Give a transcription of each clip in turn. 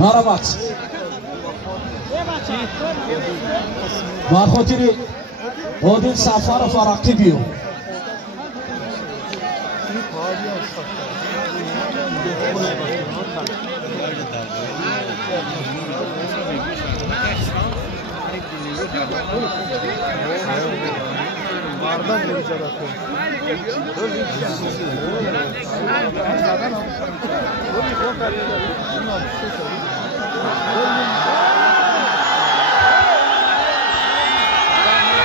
مرحبت با خاطر عادل سفر فرقی بیو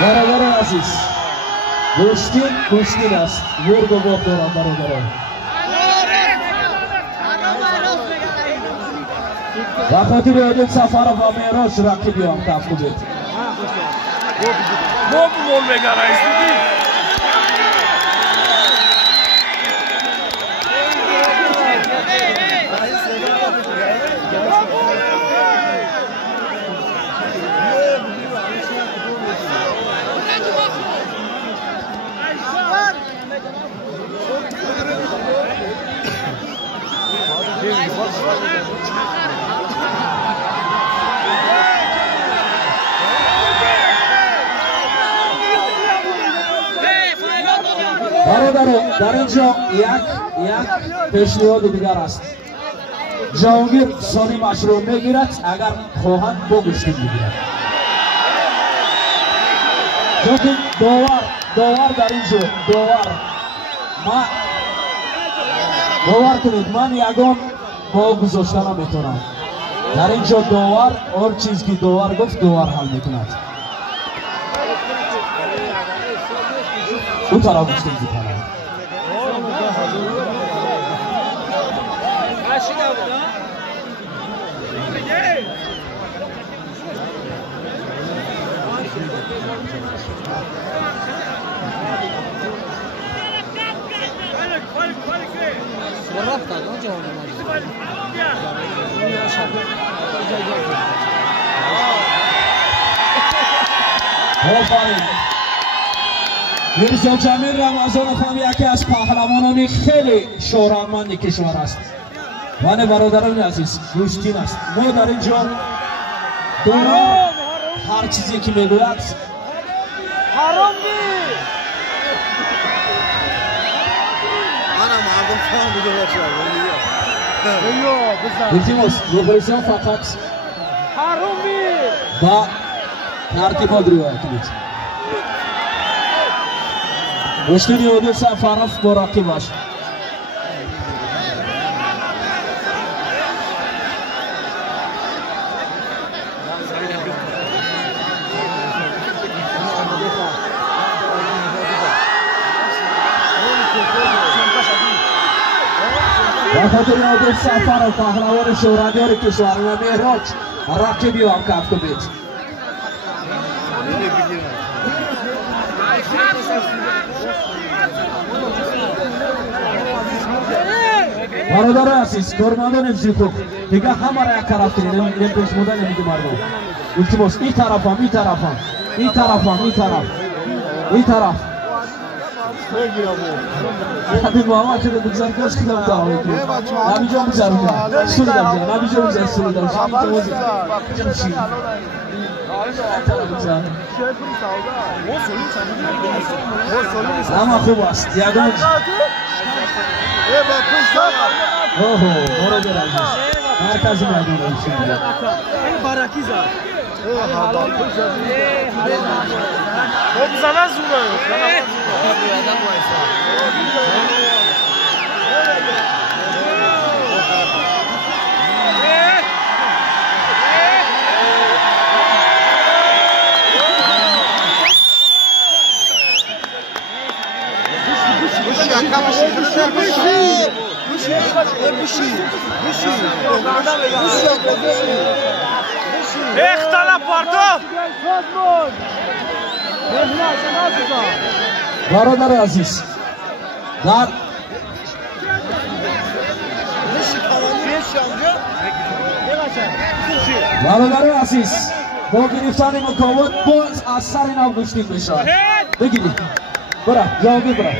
برادر عزیز گوشتین است ورگ و باق دارم برادران و خاطر عادل سفر و معراج رقیبی هم تفت بید مول بگره ایستیدی برادر در اینجا یک پیشنهاد دیگر است جهانگیر سالی مشروع میگیرد اگر خواهند با گوشتین بگیرد چون که داور در اینجا داور کنید من یگان با گذاشتن میتونم در اینجا داور هر چیز که داور گفت داور حل میکند اون طرف گوشتین بکنم آفرین میرزا جمیل رمضان خان یکی از پهلوانان خیلی شهرتمند کشور است و برادران عزیز گوشتین است ما در اینجا دوران هر چیزی که میگوید حرام التماس بپرسیم فقط با ترتیبات رعایت کنید گوشتین عادل سفرف با رقیب باش خاطر عادل سفر و پهلوان شهردار کشور و معراج رقیبی هم کف کنید برادر عزیز کارمندان زیکو دیگه همه را یک طرف کنید نمیش مدن نمیده مردم التماس این طرف حتی محمد شده بگذار کاش کدام دعوی کنید نمیجا بگذارم نمیجا بگذارم اما خوب است یادم برو برم مرکز میدون ایشون بارکی زد خب زنه زوره اختلاف پارتو برادر عزیز در برادر عزیز با گرفتن مکاوت باز از سر نو گشتید بشه بگیرید برا جاگی برا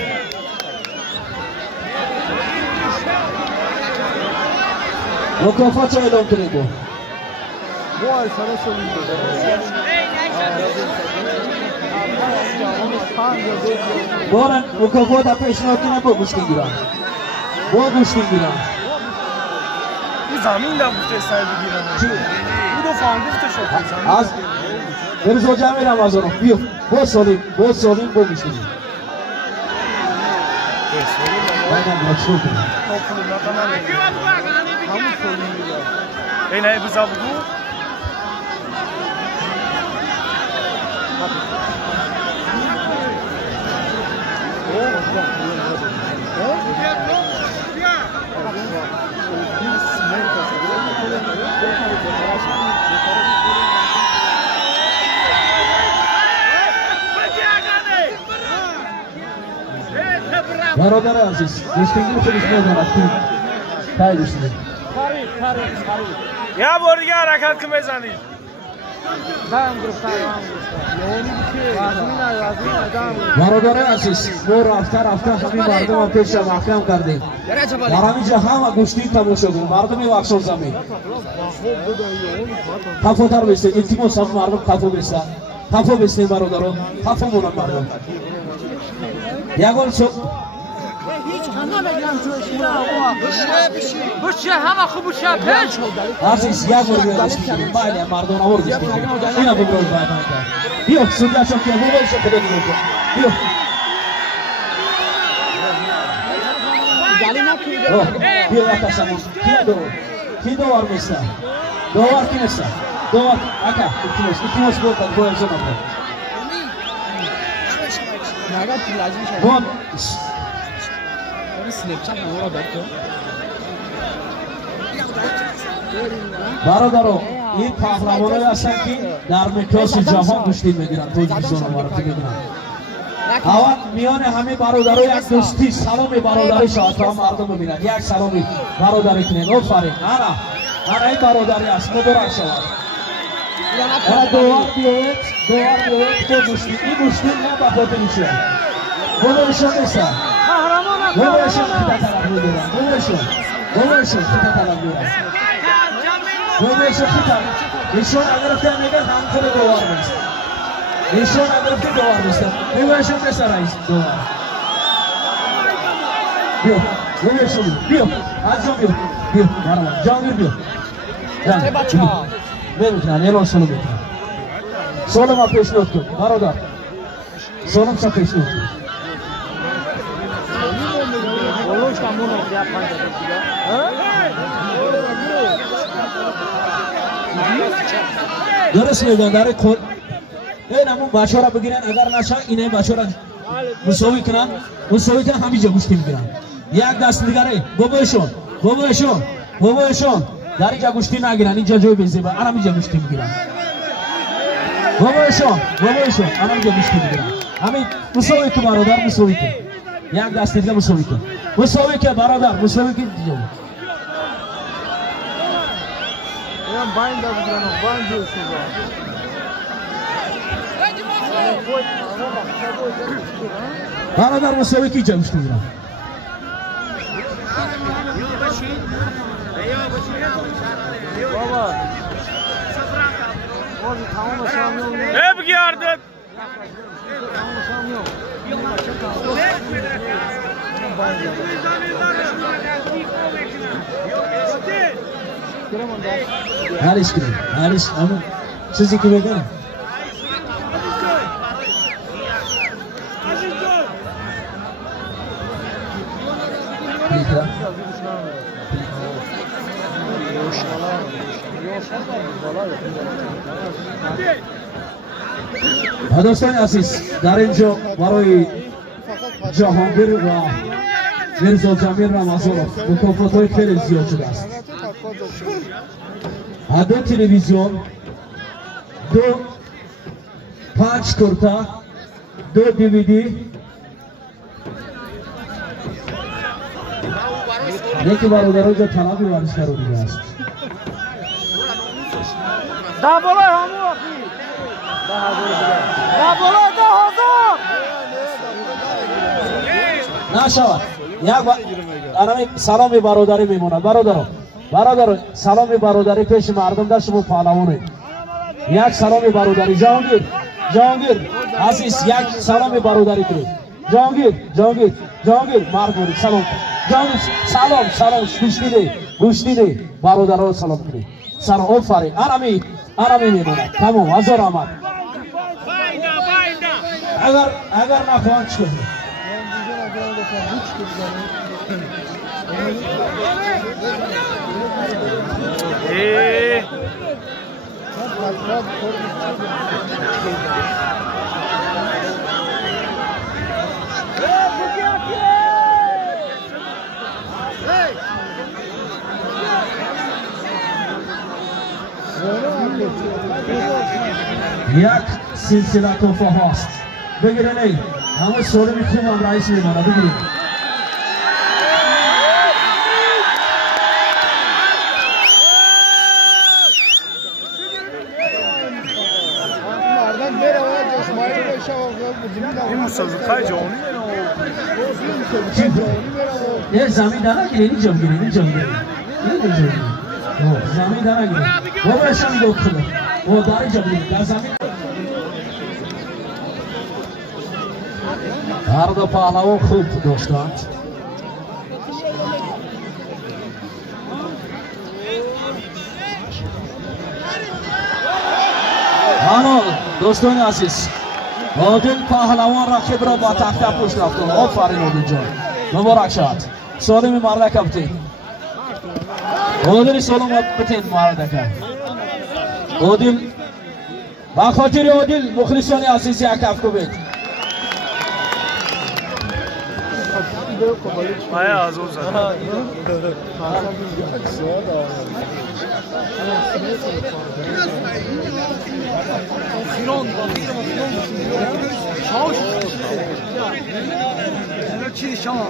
مکافات اعلام کنید بارن مکافات پیشنهاد کنه با گوش میگیرم با گوش میگیرم این زمین نبوده سر بگیرم بودو فهم گفته شد از برزا جمعی رمضانم بیو با سالیم با گوش میگیرم باید مچلو کنم اینه بزا بگو برادر عزیز گوشتگی خودش ندارد تایی دوستید یه بار دیگه حرکت که بزنید برادر عزیز ما رفته همین مردم هم پیش محکم کردیم در همینجا همه گوشتی تماشا کنیم مردم وقشان زمین تفاتر بستید التماس هم مردم تفا بستید برادران تفا مونم مردم یگان شد بشه همه خوب بشه پیش عزیز یک بار بیادش میکنیم بله مردم آوردش میکنیم اینا ببرد باید کرد بیو سودیا شد که موبایل شد خدا دیگه بیو بیو یک کسامون کی دوار میسته دوار کی نیسته دوار اکا التماس بود که دوار زنم بود برادران این پهلوانایی هستند که در مقیاس جهان گوشتی میگیرند تلویزیون ما رو ببینند اول میان همه برادران یک دوستی سلام برادری شما مردم ببینند یک سلام برادری کنید آفرین انا این برادری است مبارک شود دوار بیاید تو گوشتی این گوشتی نه بخاطر میشه بودشون نیستن بودشون خیلی طرف میگیرن بودشون خیلی طرف میگیرن بودشون خیلی طرف ایشون اگر افته میگن هم خود دوار نیست ایشون اگر افته دوار نیستن بودشون نیست رئیس دوار بودشون بیو از جان بیو برام جان بیو نمیتونن ایران سلو میتونن سلو ما پیشنهاد کن برادر سلو سا پیشنهاد کن درست میگن داره کل این همون بچه را بگیرن اگر نشه اینه بچه را مساوی کنن همینجا گوشتی میگیرن یک دست دیگره بابایشون در اینجا گوشتی نگیرن اینجا جای بزیبه الان اینجا گوشتی میگیرن بابایشون الان اینجا گوشتی میگیرن همین مساوی که برادر مساوی کن یک دست دیگه مساوی کن مساوی که برادر مساوی کن دیگه این باید بگیرن باید بگیرن برادر مساوی کی جمعش میگیرن بابا بگیردد هرش کنیم هرش همون چیزی که بگنه دوستان عزیز در اینجا برای جهانگیر و میرزا جمیل رمضانوف مکافات‌های خیلی زیاد شده است. دو تلویزیون، 5 کرتا، 2 دیویدی، یکی برادرها جا طلبی ورزشکار دیگه است. ده بالای همون اخی ده بالای 10,000 نشود یک سلام برادری میموند برادران برادر سلام برادری پیش مردم در شما پهلوانید. یک سلام برادری جهانگیر عزیز یک سلام برادری کنید. جهانگیر مرد بود سلام جهانگیر سلام گوشتیده برادران سلام کنید. سلام آفرین آرامی میمونه تمام هزار آمد. اگر نخواهند چی کنید یک سلسله توفه هاست بگیرن ای همه سوله میکنم هم رئیس میمانه بگیرین این مسابقه جهانی یه زمین داره گیرین اینجا گیرین زمین داره گیرین و برشم دو کنه و داره جا گیرین در زمین هر دو پهلوان خوب داشتند آنو دوستان عزیز عادل پهلوان رقیب را با تخته پشت رفت. آفرین عادل جان مبارک شد. سالم مرد کپتین عادل سالم بتین مرد عادل با خاطر عادل مخلصان عزیز یک کف کو بید مایا آزو زد چی شما